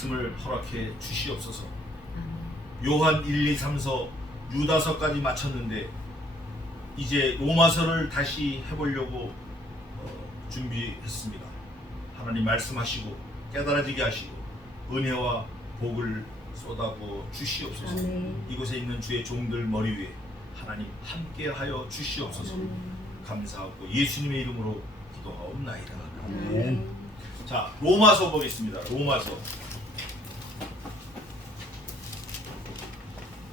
말씀을 허락해 주시옵소서. 요한 1, 2, 3서 유다서까지 마쳤는데 이제 로마서를 다시 해보려고 준비했습니다. 하나님 말씀하시고 깨달아지게 하시고 은혜와 복을 쏟아부어 주시옵소서. 이곳에 있는 주의 종들 머리 위에 하나님 함께하여 주시옵소서. 감사하고 예수님의 이름으로 기도하옵나이다. 아멘. 자, 로마서 보겠습니다.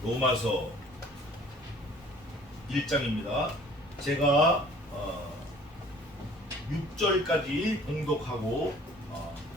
로마서 1장입니다. 제가 6절까지 봉독하고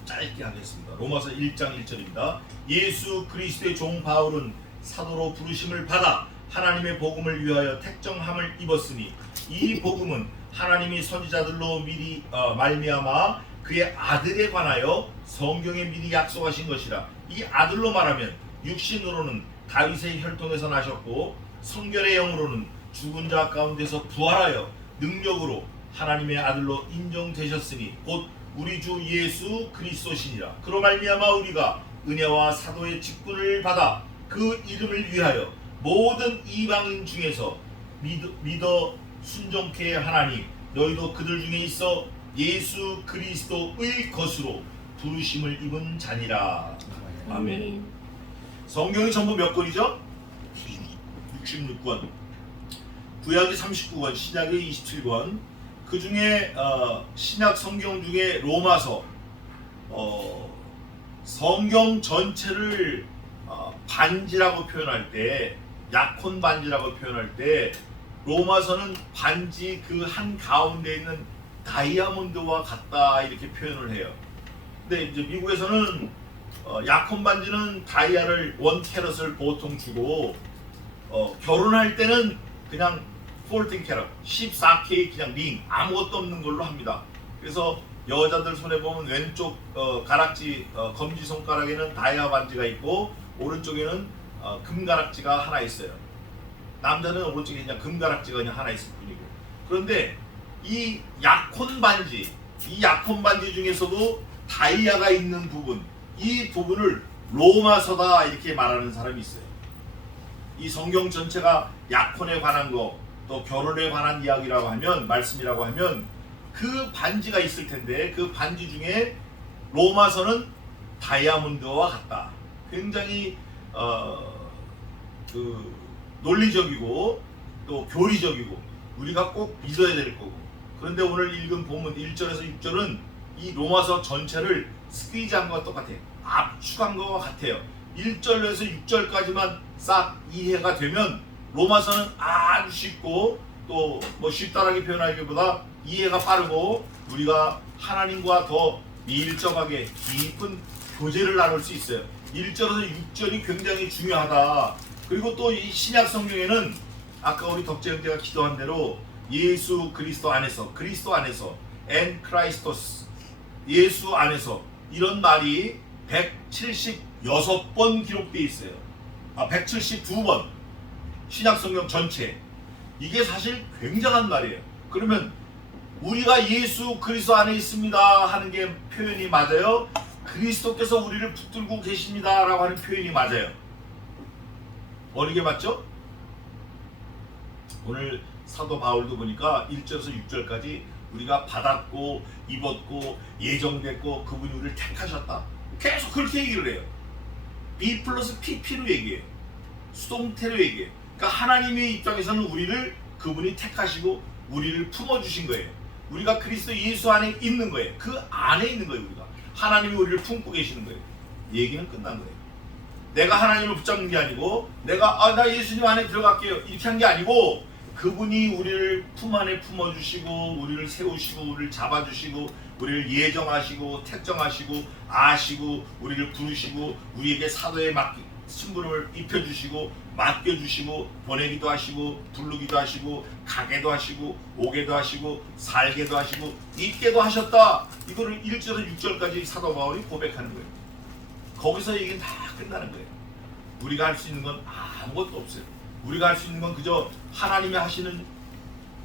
짧게 하겠습니다. 로마서 1장 1절입니다. 예수 그리스도의 종 바울은 사도로 부르심을 받아 하나님의 복음을 위하여 택정함을 입었으니 이 복음은 하나님이 선지자들로 미리 말미암아 그의 아들에 관하여 성경에 미리 약속하신 것이라. 이 아들로 말하면 육신으로는 다윗의 혈통에서 나셨고 성결의 영으로는 죽은 자 가운데서 부활하여 능력으로 하나님의 아들로 인정되셨으니 곧 우리 주 예수 그리스도시니라. 그로 말미암아 우리가 은혜와 사도의 직분을 받아 그 이름을 위하여 모든 이방인 중에서 믿어 순종케 하나니 너희도 그들 중에 있어 예수 그리스도의 것으로 부르심을 입은 자니라. 아멘. 성경이 전부 몇 권이죠? 66권. 구약이 39권, 신약이 27권. 그 중에 신약 성경 중에 로마서 성경 전체를 반지라고 표현할 때, 약혼 반지라고 표현할 때 로마서는 반지 그 한 가운데 있는 다이아몬드와 같다 이렇게 표현을 해요. 근데 이제 미국에서는 약혼 반지는 다이아를 1캐럿을 보통 주고 결혼할 때는 그냥 14캐럿 14K 그냥 링 아무것도 없는 걸로 합니다. 그래서 여자들 손에 보면 왼쪽 가락지 검지 손가락에는 다이아 반지가 있고 오른쪽에는 금 가락지가 하나 있어요. 남자는 오른쪽에 그냥 금 가락지가 그냥 하나 있을 뿐이고. 그런데 이 약혼 반지 중에서도 다이아가 있는 부분, 이 부분을 로마서다 이렇게 말하는 사람이 있어요. 이 성경 전체가 약혼에 관한 거, 또 결혼에 관한 이야기라고 하면, 말씀이라고 하면 그 반지가 있을 텐데 그 반지 중에 로마서는 다이아몬드와 같다. 굉장히 논리적이고 또 교리적이고 우리가 꼭 믿어야 될 거고. 그런데 오늘 읽은 본문 1절에서 6절은 이 로마서 전체를 스퀴즈한 것과 똑같아요. 압축한 것과 같아요. 1절에서 6절까지만 싹 이해가 되면 로마서는 아주 쉽고 또 뭐 쉽다라고 표현하기보다 이해가 빠르고 우리가 하나님과 더 밀접하게 깊은 교제를 나눌 수 있어요. 1절에서 6절이 굉장히 중요하다. 그리고 또 이 신약 성경에는 아까 우리 덕재 형제가 기도한 대로 예수 그리스도 안에서 엔 크라이스토스 예수 안에서 이런 말이 176번 기록되어 있어요. 172번 신약 성경 전체. 이게 사실 굉장한 말이에요. 그러면 우리가 예수 그리스도 안에 있습니다 하는 게 표현이 맞아요? 그리스도께서 우리를 붙들고 계십니다 라고 하는 표현이 맞아요? 어느 게 맞죠? 오늘 사도 바울도 보니까 1절에서 6절까지 우리가 받았고 입었고 예정됐고 그분이 우리를 택하셨다. 계속 그렇게 얘기를 해요. B 플러스 PP로 얘기해요. 수동태로 얘기해요. 그러니까 하나님의 입장에서는 우리를 그분이 택하시고 우리를 품어주신 거예요. 우리가 그리스도 예수 안에 있는 거예요. 그 안에 있는 거예요. 우리가 하나님이 우리를 품고 계시는 거예요. 얘기는 끝난 거예요. 내가 하나님을 붙잡는 게 아니고 내가 나 예수님 안에 들어갈게요 이렇게 한 게 아니고 그분이 우리를 품 안에 품어주시고 우리를 세우시고 우리를 잡아주시고 우리를 예정하시고 택정하시고 아시고 우리를 부르시고 우리에게 사도의 심부름을 입혀주시고 맡겨주시고 보내기도 하시고 부르기도 하시고 가게도 하시고 오게도 하시고 살게도 하시고 있게도 하셨다. 이거를 1절에서 6절까지 사도 바울이 고백하는 거예요. 거기서 얘기는 다 끝나는 거예요. 우리가 할 수 있는 건 아무것도 없어요. 우리가 할 수 있는 건 그저 하나님이 하시는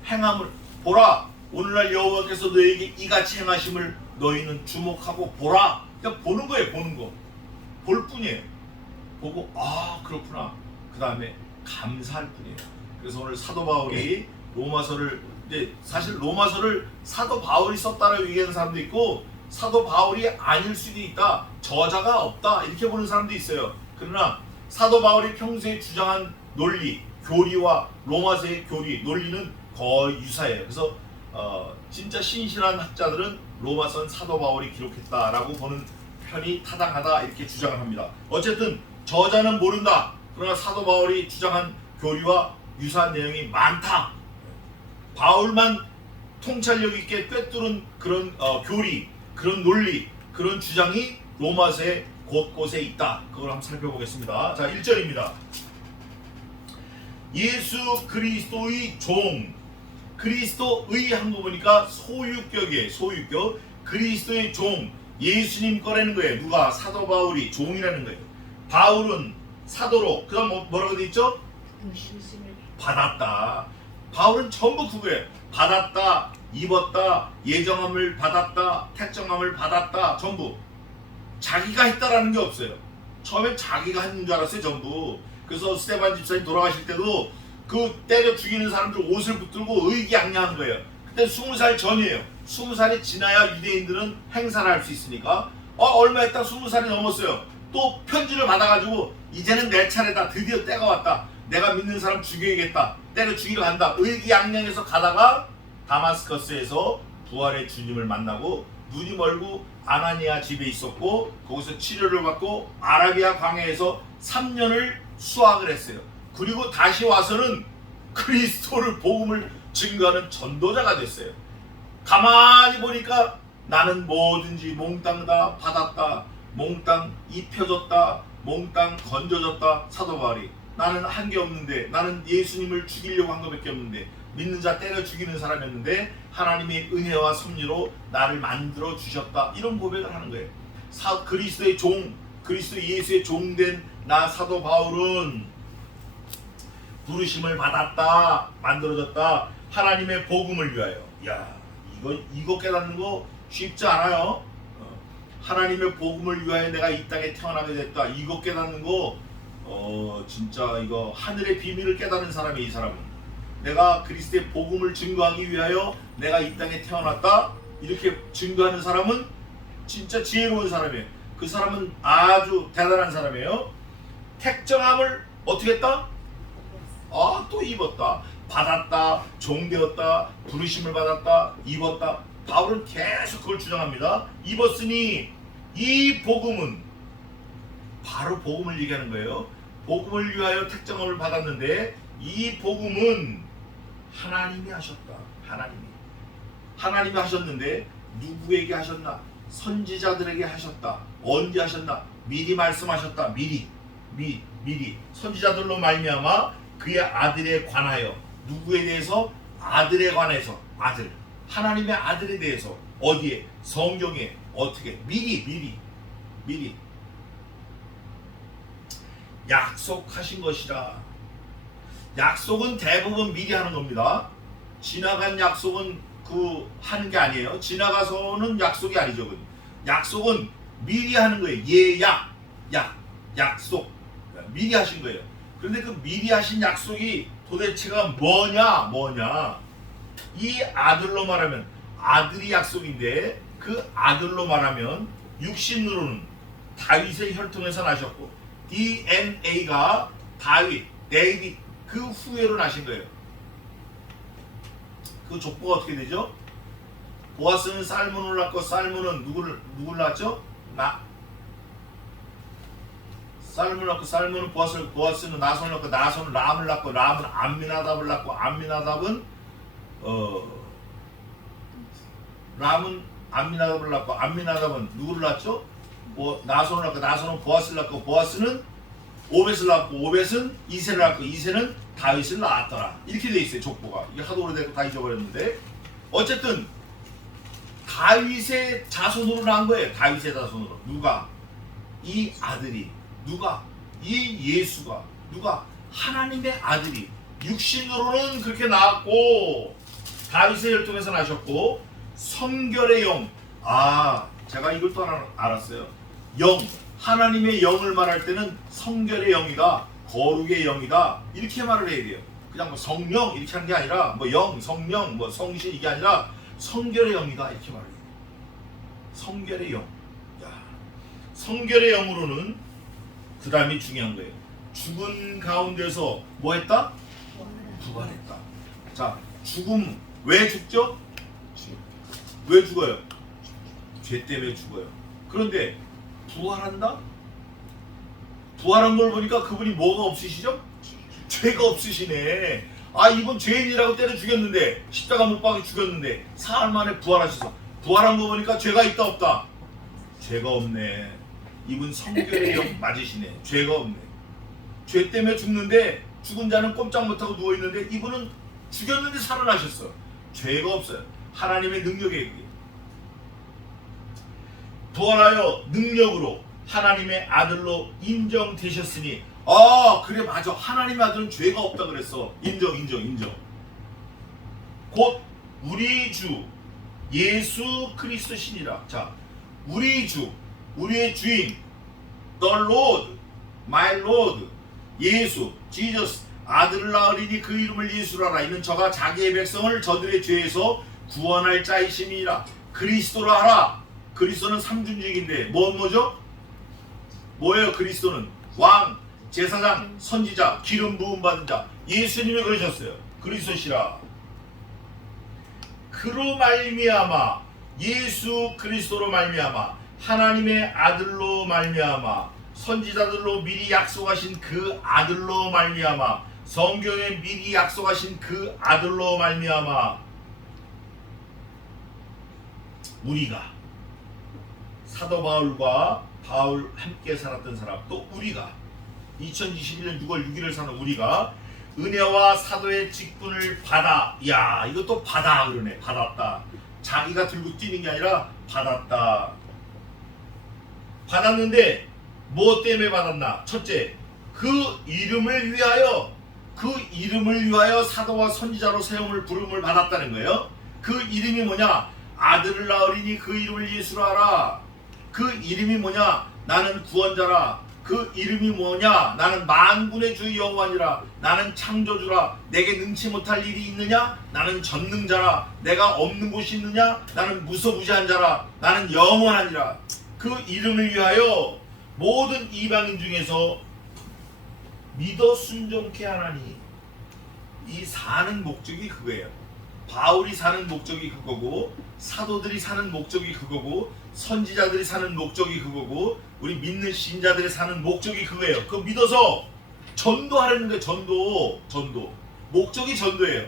행함을 보라. 오늘날 여호와께서 너에게 이같이 행하심을 너희는 주목하고 보라. 그러니까 보는 거예요. 보는 거. 볼 뿐이에요. 보고 아 그렇구나. 그 다음에 감사할 뿐이에요. 그래서 오늘 사도 바울이 로마서를 이제 사실 로마서를 사도 바울이 썼다라고 얘기하는 사람도 있고 사도 바울이 아닐 수도 있다. 저자가 없다. 이렇게 보는 사람도 있어요. 그러나 사도 바울이 평소에 주장한 논리, 교리와 로마서의 교리, 논리는 거의 유사해요. 그래서 진짜 신실한 학자들은 로마서는 사도 바울이 기록했다라고 보는 편이 타당하다 이렇게 주장을 합니다. 어쨌든 저자는 모른다. 그러나 사도 바울이 주장한 교리와 유사한 내용이 많다. 바울만 통찰력 있게 꿰뚫은 그런 교리, 그런 논리, 그런 주장이 로마서의 곳곳에 있다. 그걸 한번 살펴보겠습니다. 자, 1절입니다. 예수 그리스도의 종, 그리스도의 한 거 보니까 소유격이에요. 소유격. 그리스도의 종, 예수님 거라는 거예요. 누가? 사도 바울이 종이라는 거예요. 바울은 사도로, 그 다음 뭐라고 돼 있죠? 받았다. 바울은 전부 그거예요. 받았다, 입었다, 예정함을 받았다, 택정함을 받았다. 전부 자기가 했다라는 게 없어요. 처음에 자기가 했는 줄 알았어요. 전부. 그래서 스테반 집사님 돌아가실 때도 그 때려 죽이는 사람들 옷을 붙들고 의기양양한 거예요. 그때 20살 전이에요. 20살이 지나야 유대인들은 행사를 할 수 있으니까 얼마 있다 20살이 넘었어요. 또 편지를 받아가지고 이제는 내 차례다. 드디어 때가 왔다. 내가 믿는 사람 죽여야겠다. 때려 죽이러 간다. 의기양양해서 가다가 다마스커스에서 부활의 주님을 만나고 눈이 멀고 아나니아 집에 있었고 거기서 치료를 받고 아라비아 광야에서 3년을 수학을 했어요. 그리고 다시 와서는 그리스도를 복음을 증거하는 전도자가 됐어요. 가만히 보니까 나는 뭐든지 몽땅 다 받았다. 몽땅 입혀졌다. 몽땅 건져졌다. 사도 바울이 나는 한 게 없는데 나는 예수님을 죽이려고 한 것밖에 없는데 믿는 자 때려 죽이는 사람이었는데 하나님의 은혜와 섭리로 나를 만들어 주셨다. 이런 고백을 하는 거예요. 그리스도의 종, 그리스도 예수의 종된 나 사도 바울은 부르심을 받았다. 만들어졌다. 하나님의 복음을 위하여. 야, 이거 깨닫는 거 쉽지 않아요. 하나님의 복음을 위하여 내가 이 땅에 태어나게 됐다. 이거 깨닫는 거 진짜 이거 하늘의 비밀을 깨닫는 사람이 이 사람은. 내가 그리스도의 복음을 증거하기 위하여 내가 이 땅에 태어났다. 이렇게 증거하는 사람은 진짜 지혜로운 사람이에요. 그 사람은 아주 대단한 사람이에요. 택정함을 어떻게 했다? 또 입었다. 받았다. 종되었다. 부르심을 받았다. 입었다. 바울은 계속 그걸 주장합니다. 입었으니 이 복음은 바로 복음을 얘기하는 거예요. 복음을 위하여 택정함을 받았는데 이 복음은 하나님이 하셨다. 하나님이 하셨는데 누구에게 하셨나? 선지자들에게 하셨다. 언제 하셨나? 미리 말씀하셨다. 미리 선지자들로 말미암아 그의 아들에 관하여. 누구에 대해서? 아들에 관해서. 아들, 하나님의 아들에 대해서. 어디에? 성경에. 어떻게? 미리 약속하신 것이라. 약속은 대부분 미리 하는 겁니다. 지나간 약속은 하는 게 아니에요. 지나가서는 약속이 아니죠. 약속은 미리 하는 거예요. 약속. 미리 하신 거예요. 그런데 그 미리 하신 약속이 도대체가 뭐냐? 이 아들로 말하면 아들이 약속인데 그 아들로 말하면 육신으로는 다윗의 혈통에서 나셨고 DNA가 데이빗 그 후예로 나신 거예요. 그 족보가 어떻게 되죠? 보아스는 살문을 낳고 살문은 누구를 낳았죠? 살문을 낳고 살문은 보아스는 나손을 낳고 나손은 람을 낳고 람은 암미나답을 낳고 암미나답은 람은 암미나답을 낳고 암미나답은 누구를 낳았죠? 나손을 낳고 나손은 보아스를 낳고 보아스는 오벳을 낳고 오벳은 이새를 낳고 이새는 다윗을 낳았더라. 이렇게 돼 있어요. 족보가. 이게 하도 오래되고 다 잊어버렸는데 어쨌든 다윗의 자손으로 낳은 거예요. 다윗의 자손으로. 누가? 이 아들이. 누가? 이 예수가. 누가? 하나님의 아들이. 육신으로는 그렇게 낳았고 다윗의 혈통에서 나셨고 성결의 영. 제가 이걸 또 알았어요. 하나님의 영을 말할 때는 성결의 영이다, 거룩의 영이다 이렇게 말을 해야 돼요. 그냥 뭐 성령 이렇게 하는 게 아니라 뭐 영, 성령, 뭐 성신 이게 아니라 성결의 영이다 이렇게 말해요. 성결의 영. 야, 성결의 영으로는 그 다음이 중요한 거예요. 죽은 가운데서 뭐 했다? 부활했다. 자, 죽음 왜 죽죠? 왜 죽어요? 죄 때문에 죽어요. 그런데 부활한다? 부활한 걸 보니까 그분이 뭐가 없으시죠? 죄가 없으시네. 아, 이분 죄인이라고 때려 죽였는데, 십자가 못 박아 죽였는데 사흘 만에 부활하셔서 부활한 거 보니까 죄가 있다 없다? 죄가 없네. 이분 성결의 영 맞으시네. 죄가 없네. 죄 때문에 죽는데 죽은 자는 꼼짝 못하고 누워있는데 이분은 죽였는데 살아나셨어. 죄가 없어요. 하나님의 능력에 의해 부활하여 능력으로 하나님의 아들로 인정되셨으니, 아 그래 맞아, 하나님의 아들은 죄가 없다 그랬어. 인정. 곧 우리 주 예수 그리스도시니라. 자, 우리 주, 우리의 주인, the Lord, my Lord, 예수, Jesus, 아들을 낳으리니 그 이름을 예수라라. 이는 저가 자기의 백성을 저들의 죄에서 구원할 자이심이라. 그리스도라 하라. 그리스도는 삼중직인데 뭐죠? 뭐예요? 그리스도는 왕, 제사장, 선지자, 기름 부음 받은 자. 예수님이 그러셨어요. 그리스도시라. 그로 말미암아, 예수 그리스도로 말미암아, 하나님의 아들로 말미암아, 선지자들로 미리 약속하신 그 아들로 말미암아, 성경에 미리 약속하신 그 아들로 말미암아, 우리가 사도 바울과 바울 함께 살았던 사람, 또 우리가 2021년 6월 6일을 사는 우리가 은혜와 사도의 직분을 받아. 야, 이것도 받아 그러네. 받았다. 자기가 들고 뛰는 게 아니라 받았다. 받았는데 뭐 때문에 받았나? 첫째, 그 이름을 위하여 사도와 선지자로 세움을 부름을 받았다는 거예요. 그 이름이 뭐냐? 아들을 낳으리니 그 이름을 예수로 하라. 그 이름이 뭐냐? 나는 구원자라. 그 이름이 뭐냐? 나는 만군의 주 여호와니라. 나는 창조주라. 내게 능치 못할 일이 있느냐? 나는 전능자라. 내가 없는 곳이 있느냐? 나는 무소부지한 자라. 나는 영원하니라. 그 이름을 위하여 모든 이방인 중에서 믿어 순종케 하나니. 이 사는 목적이 그거예요. 바울이 사는 목적이 그거고, 사도들이 사는 목적이 그거고, 선지자들이 사는 목적이 그거고, 우리 믿는 신자들이 사는 목적이 그거예요. 그거 믿어서 전도하려는 거예요. 전도. 목적이 전도예요.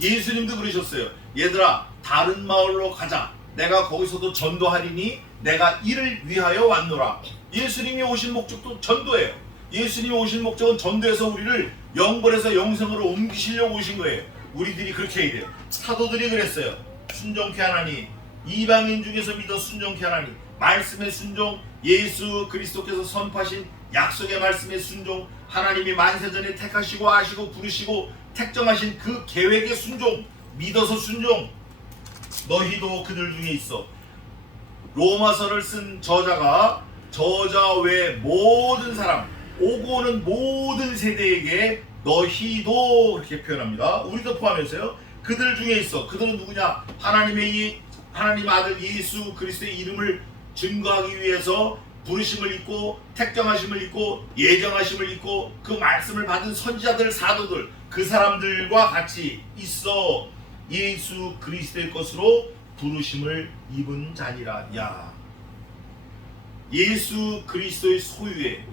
예수님도 그러셨어요. 얘들아, 다른 마을로 가자. 내가 거기서도 전도하리니 내가 이를 위하여 왔노라. 예수님이 오신 목적도 전도예요. 예수님이 오신 목적은 전도해서 우리를 영벌에서 영생으로 옮기시려고 오신 거예요. 우리들이 그렇게 해야 돼요. 사도들이 그랬어요. 순종케 하나니, 이방인 중에서 믿어 순종케 하나니, 말씀의 순종, 예수 그리스도께서 선포하신 약속의 말씀의 순종, 하나님이 만세전에 택하시고 아시고 부르시고 택정하신 그 계획의 순종, 믿어서 순종. 너희도 그들 중에 있어. 로마서를 쓴 저자 외 모든 사람, 오고 오는 모든 세대에게 너희도 그렇게 표현합니다. 우리도 포함해서요. 그들 중에 있어. 그들은 누구냐? 하나님 아들 예수 그리스도의 이름을 증거하기 위해서 부르심을 입고 택정하심을 입고 예정하심을 입고 그 말씀을 받은 선지자들, 사도들, 그 사람들과 같이 있어 예수 그리스도의 것으로 부르심을 입은 자니라. 야, 예수 그리스도의 소유에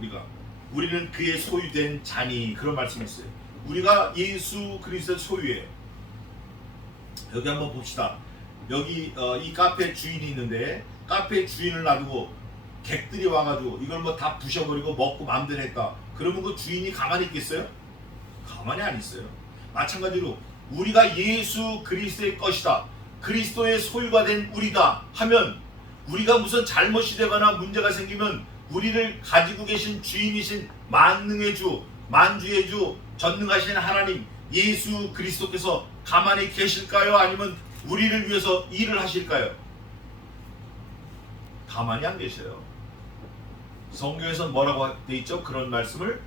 우리는 그의 소유된 자니, 그런 말씀이 있어요. 우리가 예수 그리스도의 소유예요. 여기 한번 봅시다. 여기 이 카페 주인이 있는데, 카페 주인을 놔두고 객들이 와가지고 이걸 뭐 다 부셔버리고 먹고 마음대로 했다. 그러면 그 주인이 가만히 있겠어요? 가만히 안 있어요. 마찬가지로 우리가 예수 그리스도의 것이다, 그리스도의 소유가 된 우리다 하면, 우리가 무슨 잘못이 되거나 문제가 생기면 우리를 가지고 계신 주인이신 만능의 주, 만주의 주, 전능하신 하나님 예수 그리스도께서 가만히 계실까요? 아니면 우리를 위해서 일을 하실까요? 가만히 안 계셔요. 성경에서 뭐라고 돼 있죠? 그런 말씀을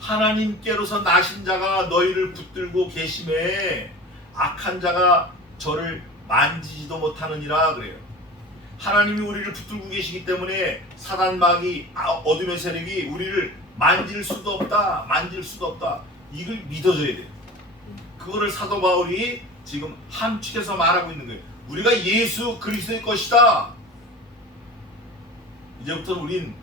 하나님께로서 나신 자가 너희를 붙들고 계심에 악한 자가 저를 만지지도 못하느니라 그래요. 하나님이 우리를 붙들고 계시기 때문에 사단 마귀 어둠의 세력이 우리를 만질 수도 없다. 만질 수도 없다. 이걸 믿어줘야 돼요. 그거를 사도 바울이 지금 함축해서 말하고 있는 거예요. 우리가 예수 그리스도의 것이다. 이제부터는 우린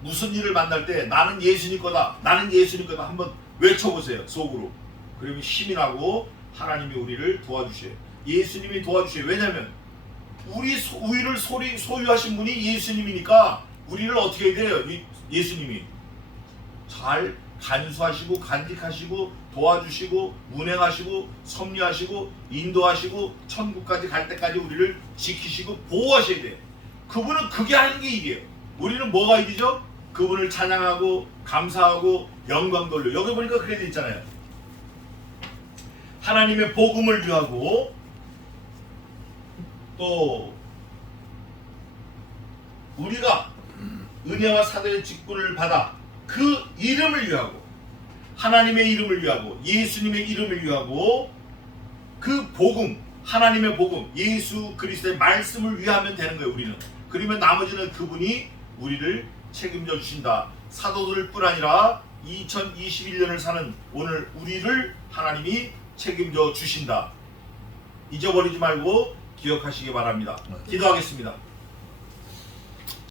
무슨 일을 만날 때 나는 예수님 거다. 나는 예수님 거다. 한번 외쳐보세요. 속으로. 그러면 힘이 나고 하나님이 우리를 도와주셔요. 예수님이 도와주셔요. 왜냐하면 우리를 소유하신 분이 예수님이니까 우리를 어떻게 해야 돼요? 예수님이 잘 간수하시고 간직하시고 도와주시고 운행하시고 섭리하시고 인도하시고 천국까지 갈 때까지 우리를 지키시고 보호하셔야 돼요. 그분은 그게 하는 게 일이에요. 우리는 뭐가 일이죠? 그분을 찬양하고 감사하고 영광 돌려. 여기 보니까 그래 돼 있잖아요. 하나님의 복음을 위하고 또 우리가 은혜와 사도의 직분을 받아 그 이름을 위하고 하나님의 이름을 위하고 예수님의 이름을 위하고 그 복음 하나님의 복음 예수 그리스도의 말씀을 위하면 되는 거예요. 우리는 그러면 나머지는 그분이 우리를 책임져 주신다. 사도들 뿐 아니라 2021년을 사는 오늘 우리를 하나님이 책임져 주신다. 잊어버리지 말고 기억하시기 바랍니다. 기도하겠습니다.